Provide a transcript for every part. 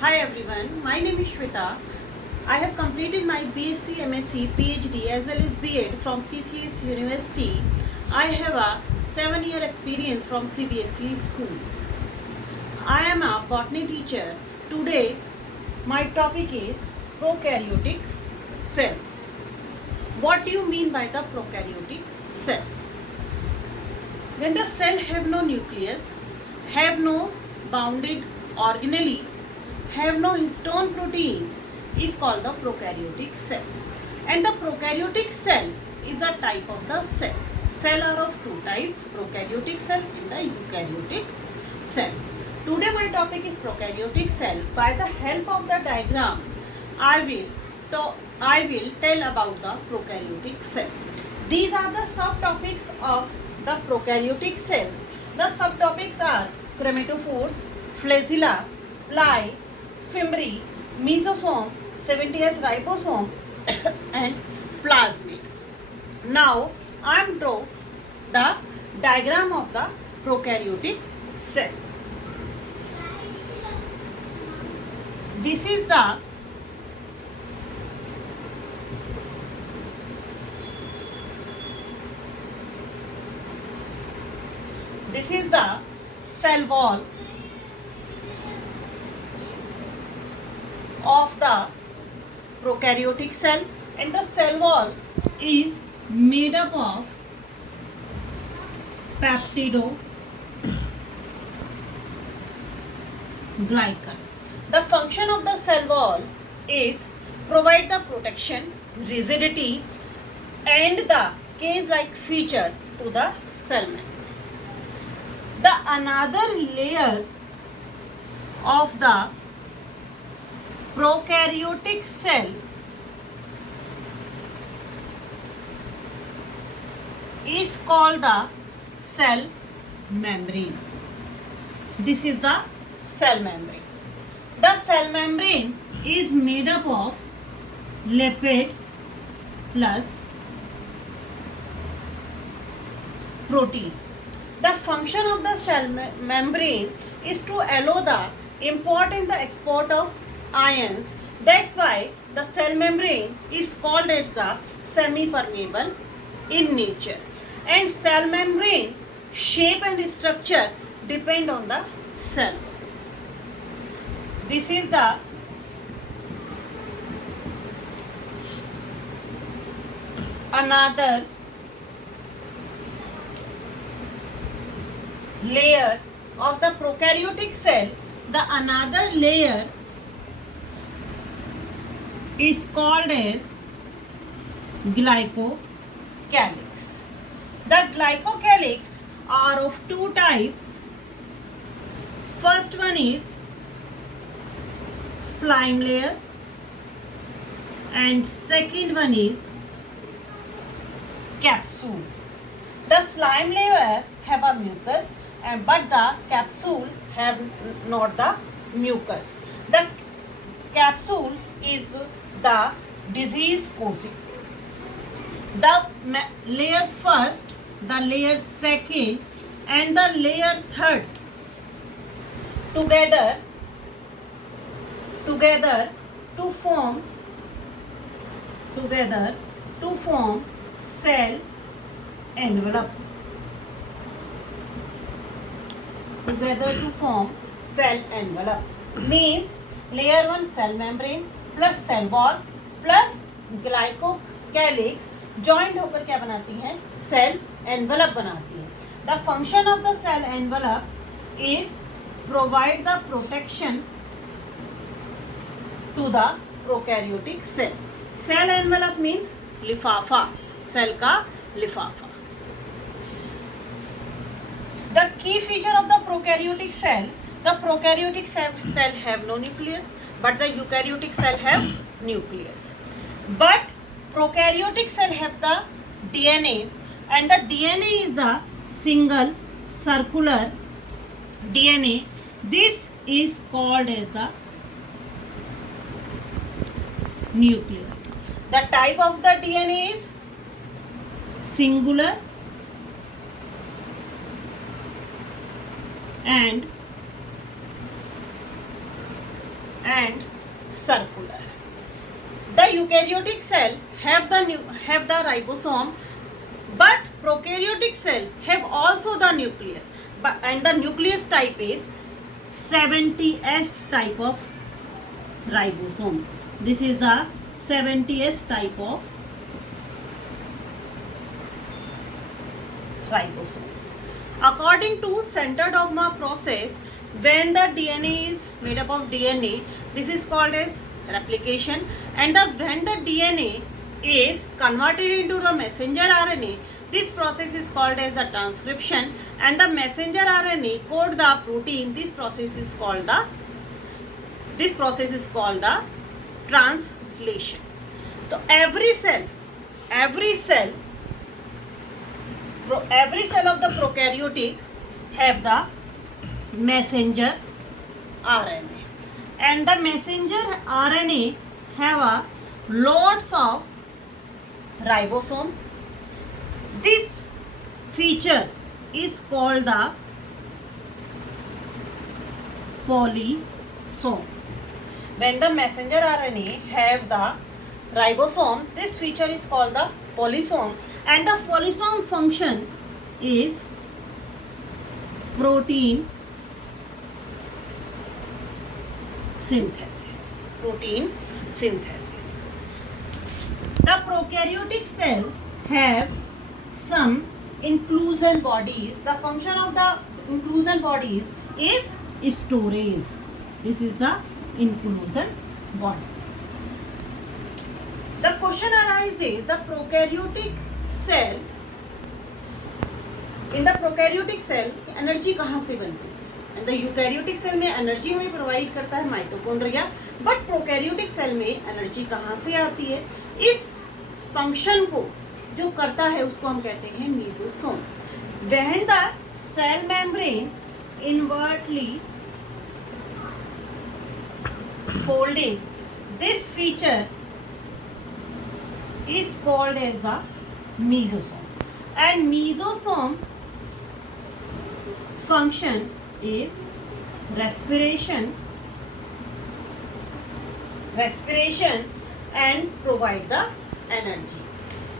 Hi everyone, my name is Shweta. I have completed my BSc, MSc, PhD as well as B.Ed from CCS University. I have a 7-year experience from CBSE school. I am a botany teacher. Today my topic is prokaryotic cell. What do you mean by the prokaryotic cell? When the cell have no nucleus, have no bounded organelle, have no histone protein, is called the prokaryotic cell. And the prokaryotic cell is a type of the cell. Cell are of two types, prokaryotic cell and the eukaryotic cell. Today my topic is prokaryotic cell. By the help of the diagram, I will tell about the prokaryotic cell. These are the subtopics of the prokaryotic cells. The subtopics are chromatophores, flagella, pli, fimbriae, mesosome, 70S ribosome and plasmid. Now I am draw the diagram of the prokaryotic cell. This is the cell wall of the prokaryotic cell, and the cell wall is made up of peptidoglycan. The function of the cell wall is provide the protection, rigidity and the cage-like feature to the cell membrane. The another layer of the prokaryotic cell is called the cell membrane. This is the cell membrane. The cell membrane is made up of lipid plus protein. The function of the cell membrane is to allow the import and the export of ions. That's why the cell membrane is called as the semi-permeable in nature. And cell membrane shape and structure depend on the cell. This is the another layer of the prokaryotic cell. The another layer is called as glycocalyx. The glycocalyx are of two types. First one is slime layer and second one is capsule. The slime layer have a mucus but the capsule have not the mucus. The capsule is the disease causing. The layer first, the layer second and the layer third together to form cell envelope. Means layer 1 cell membrane plus cell wall plus glycocalyx joined होकर क्या बनाती है? Cell envelope बनाती है. The function of the cell envelope is provide the protection to the prokaryotic cell. Cell envelope means लिफाफा, cell का लिफाफा. The key feature of the prokaryotic cell, the prokaryotic cell have no nucleus, but the eukaryotic cell have nucleus. But prokaryotic cell have the DNA, and the DNA is the single circular DNA. This is called as the nucleus. The type of the DNA is singular and and circular. The eukaryotic cell have the ribosome, but prokaryotic cell have also the nucleus. And the nucleus type is 70S type of ribosome. This is the 70S type of ribosome. According to center dogma process, when the DNA is made up of DNA, this is called as replication, and when the DNA is converted into the messenger RNA, this process is called as the transcription, and the messenger RNA code the protein. This process is called the translation. So every cell of the prokaryotic have the messenger RNA, and the messenger RNA have a lots of ribosome. This feature is called the polysome. When the messenger RNA have the ribosome, this feature is called the polysome, and the polysome function is protein synthesis. The prokaryotic cell have some inclusion bodies. The function of the inclusion bodies is storage. This is the inclusion bodies. The question arises, the prokaryotic cell, in the prokaryotic cell energy कहाँ से बनती है? And the eukaryotic cell में energy हमें provide करता है mitochondria, but prokaryotic cell में energy कहाँ से आती है? इस फंक्शन को जो करता है उसको हम कहते हैं mesosome. When the cell membrane inwardly folded, this feature is called as the mesosome, and mesosome function is respiration and provide the energy.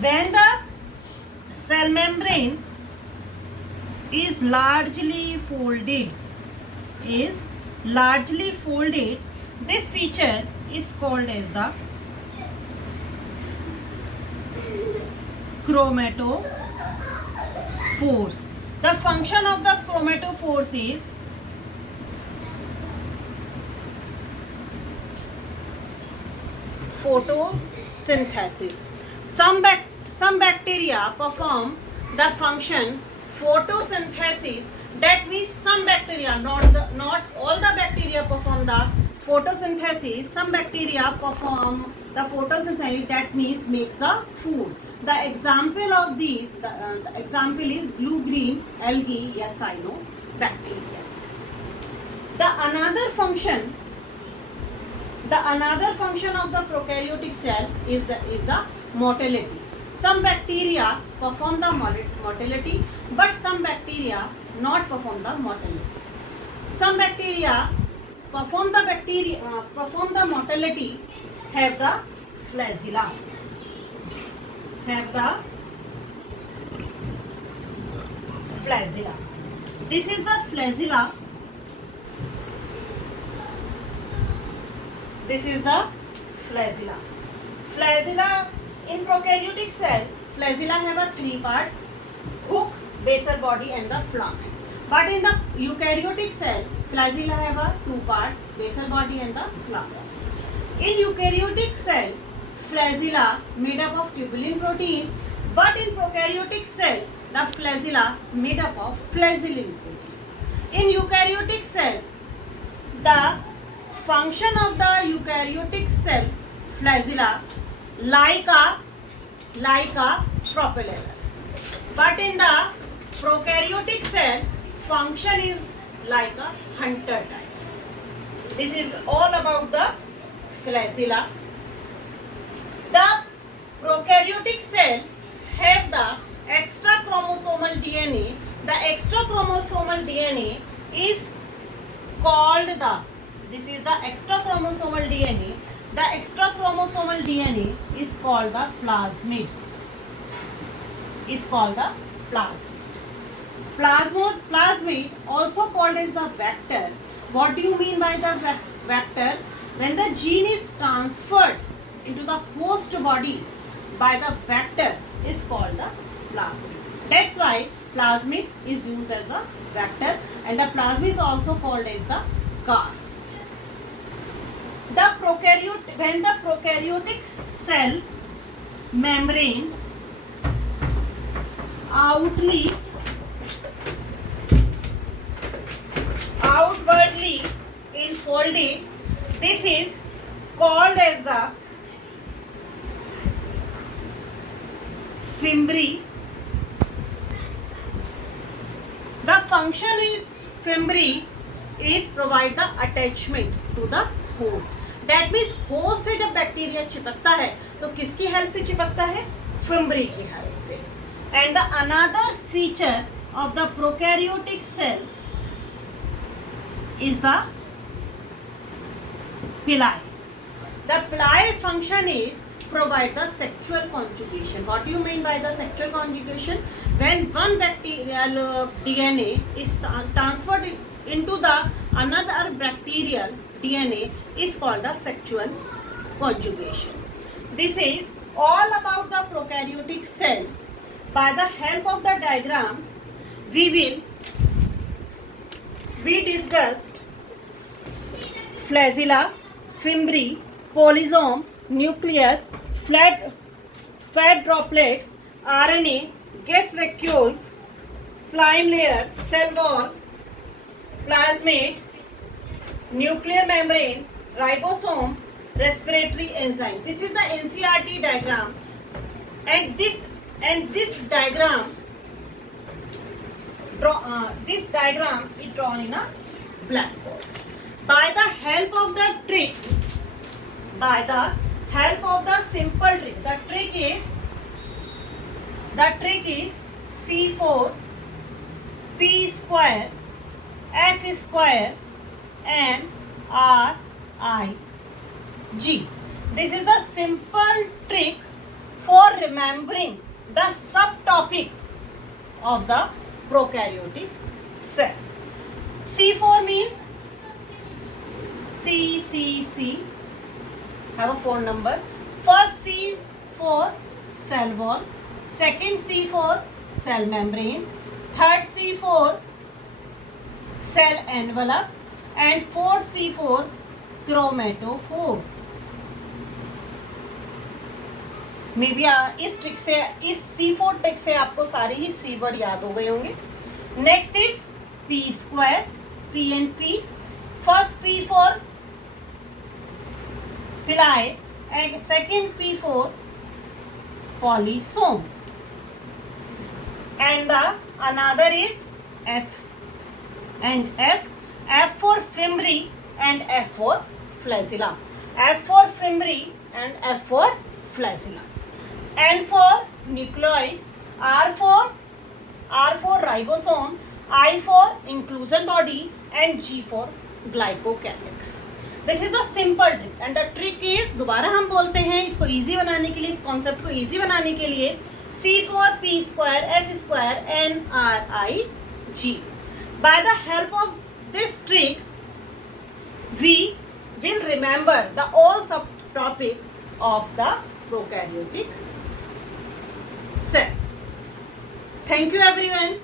When the cell membrane is largely folded, this feature is called as the chromatophores. The function of the chromatophores is photosynthesis. Some bacteria perform the function photosynthesis. That means some bacteria, not all the bacteria perform the photosynthesis. Some bacteria perform the photosynthesis. That means makes the food. The example of these, the example is blue-green algae, cyanobacteria. The another function of the prokaryotic cell is the motility. Some bacteria perform the motility, but some bacteria not perform the motility. Some bacteria perform the motility, have the flagella. This is the flagella. Flagella in prokaryotic cell, flagella have a 3 parts: hook, basal body, and the filament. But in the eukaryotic cell, flagella have a 2 part: basal body and the filament. In eukaryotic cell, flagella made up of tubulin protein, but in prokaryotic cell, the flagella made up of flagellin protein. In eukaryotic cell, the function of the eukaryotic cell flagella like a propeller, but in the prokaryotic cell function is like a hunter type. This is all about the flagella. The prokaryotic cell have the extra chromosomal DNA. The extra chromosomal DNA is called the This is the extra chromosomal DNA. The extra chromosomal DNA is called the plasmid. Is called the plasmid. Plasmid also called as the vector. What do you mean by the vector? When the gene is transferred into the host body by the vector is called the plasmid. That's why plasmid is used as a vector, and the plasmid is also called as the car. When the prokaryotic cell membrane outwardly enfolded, this is called as the fimbriae. The function is fimbriae is provide the attachment to the host. That means host से जब bacteria चिपकता है तो किसकी help से चिपकता है? Fimbriae की help से. And the another feature of the prokaryotic cell is the pili. The pili function is provide the sexual conjugation. What do you mean by the sexual conjugation? When one bacterial DNA is transferred into the another bacterial DNA is called the sexual conjugation. This is all about the prokaryotic cell. By the help of the diagram, we discussed flagella, fimbriae, polysome, nucleus, fat droplets, RNA, gas vacuoles, slime layer, cell wall, plasmid, nuclear membrane, ribosome, respiratory enzyme. This is the NCERT diagram, and this diagram is drawn in a blackboard. By the help of the simple trick, the trick is C4 P square F square and R I G. This is the simple trick for remembering the subtopic of the prokaryotic cell. C4 means C. Have a phone number. First C for cell wall, second C for cell membrane, third C for cell envelope, and fourth C for chromatophore. May be इस trick से, इस C4 trick से आपको सारे ही C word याद हो गए होंगे. Next is P square, P and P. First P for pili and second P for polysome, and the another is F and F for fimbriae and F for flagella. F for fimbriae and F for flagella. N for nucleoid, R for ribosome, I for inclusion body, and G for glycocalyx. This is the simple trick, and the trick is, दोबारा हम बोलते हैं इसको easy बनाने के लिए, इस concept को इजी बनाने के लिए, C4 P square F square N R I G. By the help of this trick, we will remember the all subtopic of the prokaryotic cell. Thank you everyone.